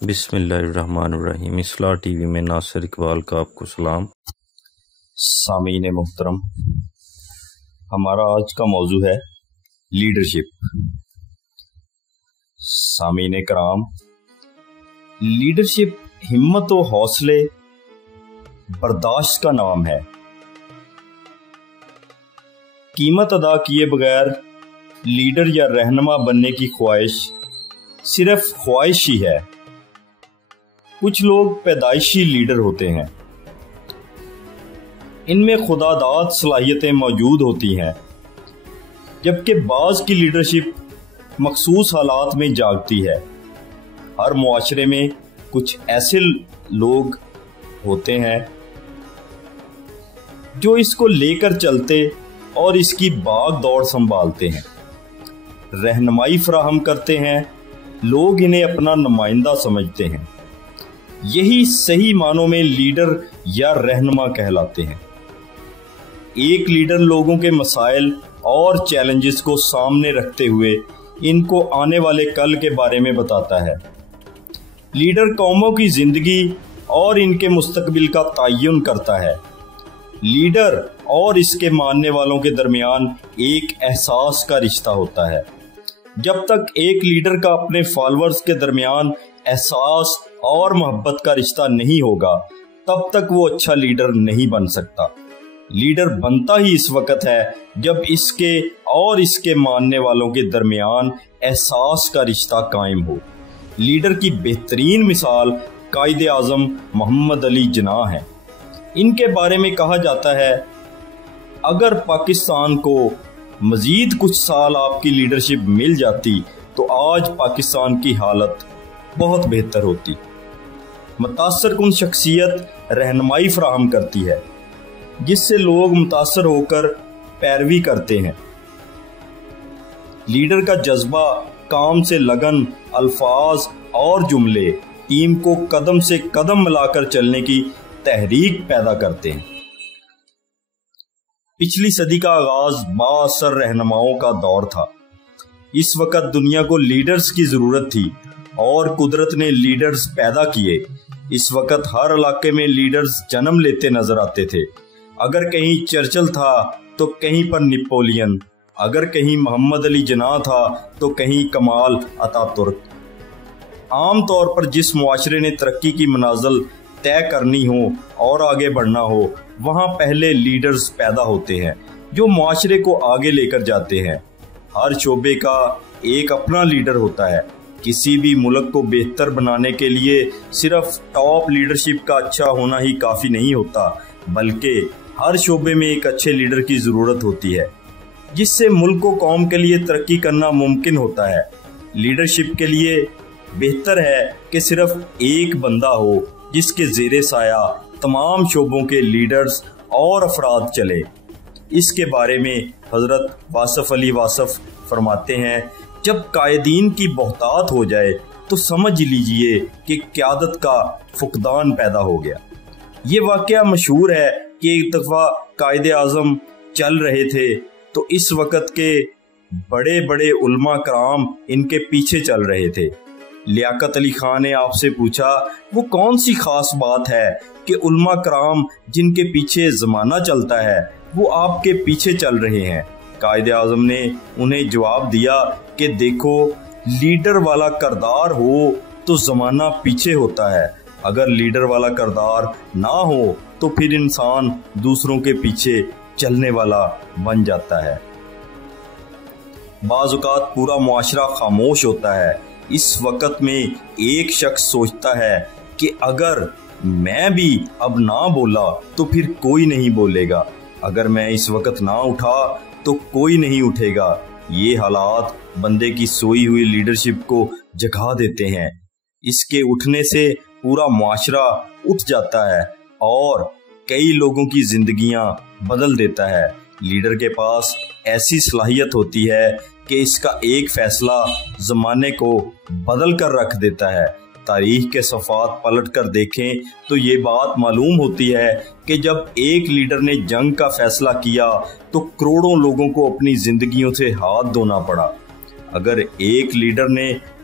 بسم اللہ الرحمن الرحیم۔ اصلاح ٹی وی میں ناصر اقبال کا آپ کو سلام۔ سامعین محترم، ہمارا آج کا موضوع ہے لیڈرشپ۔ سامعین کرام، لیڈرشپ ہمت و حوصلے برداشت کا نام ہے۔ قیمت ادا کیے بغیر لیڈر یا رہنما بننے کی خواہش صرف خواہش ہی ہے۔ کچھ لوگ پیدائشی لیڈر ہوتے ہیں، ان میں خدا داد صلاحیتیں موجود ہوتی ہیں، جبکہ بعض کی لیڈرشپ مخصوص حالات میں جاگتی ہے۔ ہر معاشرے میں کچھ ایسے لوگ ہوتے ہیں جو اس کو لے کر چلتے اور اس کی بھاگ دوڑ سنبھالتے ہیں، رہنمائی فراہم کرتے ہیں، لوگ انہیں اپنا نمائندہ سمجھتے ہیں۔ یہی صحیح معنوں میں لیڈر یا رہنما کہلاتے ہیں۔ ایک لیڈر لوگوں کے مسائل اور چیلنجز کو سامنے رکھتے ہوئے ان کو آنے والے کل کے بارے میں بتاتا ہے۔ لیڈر قوموں کی زندگی اور ان کے مستقبل کا تعین کرتا ہے۔ لیڈر اور اس کے ماننے والوں کے درمیان ایک احساس کا رشتہ ہوتا ہے۔ جب تک ایک لیڈر کا اپنے فالورز کے درمیان احساس اور محبت کا رشتہ نہیں ہوگا، تب تک وہ اچھا لیڈر نہیں بن سکتا۔ لیڈر بنتا ہی اس وقت ہے جب اس کے اور اس کے ماننے والوں کے درمیان احساس کا رشتہ قائم ہو۔ لیڈر کی بہترین مثال قائد اعظم محمد علی جناح ہیں۔ ان کے بارے میں کہا جاتا ہے، اگر پاکستان کو مزید کچھ سال آپ کی لیڈرشپ مل جاتی تو آج پاکستان کی حالت بہت بہتر ہوتی۔ متاثر کن شخصیت رہنمائی فراہم کرتی ہے، جس سے لوگ متاثر ہو کر پیروی کرتے ہیں۔ لیڈر کا جذبہ، کام سے لگن، الفاظ اور جملے ٹیم کو قدم سے قدم ملا کر چلنے کی تحریک پیدا کرتے ہیں۔ پچھلی صدی کا آغاز با اثر رہنماؤں کا دور تھا۔ اس وقت دنیا کو لیڈرز کی ضرورت تھی اور قدرت نے لیڈرز پیدا کیے۔ اس وقت ہر علاقے میں لیڈرز جنم لیتے نظر آتے تھے۔ اگر کہیں چرچل تھا تو کہیں پر نپولین، اگر کہیں محمد علی جناح تھا تو کہیں کمال اتاترک۔ عام طور پر جس معاشرے نے ترقی کی منازل طے کرنی ہو اور آگے بڑھنا ہو، وہاں پہلے لیڈرز پیدا ہوتے ہیں جو معاشرے کو آگے لے کر جاتے ہیں۔ ہر شعبے کا ایک اپنا لیڈر ہوتا ہے۔ کسی بھی ملک کو بہتر بنانے کے لیے صرف ٹاپ لیڈرشپ کا اچھا ہونا ہی کافی نہیں ہوتا، بلکہ ہر شعبے میں ایک اچھے لیڈر کی ضرورت ہوتی ہے، جس سے ملک و قوم کے لیے ترقی کرنا ممکن ہوتا ہے۔ لیڈرشپ کے لیے بہتر ہے کہ صرف ایک بندہ ہو جس کے زیر سایہ تمام شعبوں کے لیڈرز اور افراد چلے۔ اس کے بارے میں حضرت واصف علی واصف فرماتے ہیں، جب قائدین کی بہتات ہو جائے تو سمجھ لیجئے کہ قیادت کا فقدان پیدا ہو گیا۔ یہ واقعہ مشہور ہے کہ ایک دفعہ قائد اعظم چل رہے تھے تو اس وقت کے بڑے بڑے علماء کرام ان کے پیچھے چل رہے تھے۔ لیاقت علی خان نے آپ سے پوچھا، وہ کون سی خاص بات ہے کہ علماء کرام جن کے پیچھے زمانہ چلتا ہے وہ آپ کے پیچھے چل رہے ہیں؟ قائد اعظم نے انہیں جواب دیا کہ دیکھو، لیڈر والا کردار ہو تو زمانہ پیچھے ہوتا ہے، اگر لیڈر والا کردار نہ ہو تو پھر انسان دوسروں کے پیچھے چلنے والا بن جاتا ہے۔ بعض اوقات پورا معاشرہ خاموش ہوتا ہے۔ اس وقت میں ایک شخص سوچتا ہے کہ اگر میں بھی اب نہ بولا تو پھر کوئی نہیں بولے گا، اگر میں اس وقت نہ اٹھا تو کوئی نہیں اٹھے گا۔ یہ حالات بندے کی سوئی ہوئی لیڈرشپ کو جگا دیتے ہیں۔ اس کے اٹھنے سے پورا معاشرہ اٹھ جاتا ہے اور کئی لوگوں کی زندگیاں بدل دیتا ہے۔ لیڈر کے پاس ایسی صلاحیت ہوتی ہے کہ اس کا ایک فیصلہ زمانے کو بدل کر رکھ دیتا ہے۔ تاریخ کے صفحات پلٹ کر دیکھیں تو یہ بات معلوم ہوتی ہے کہ جب ایک لیڈر نے جنگ کا فیصلہ کیا تو کروڑوں لوگوں کو اپنی زندگیوں سے ہاتھ دھونا پڑا۔ اگر ایک لیڈر نے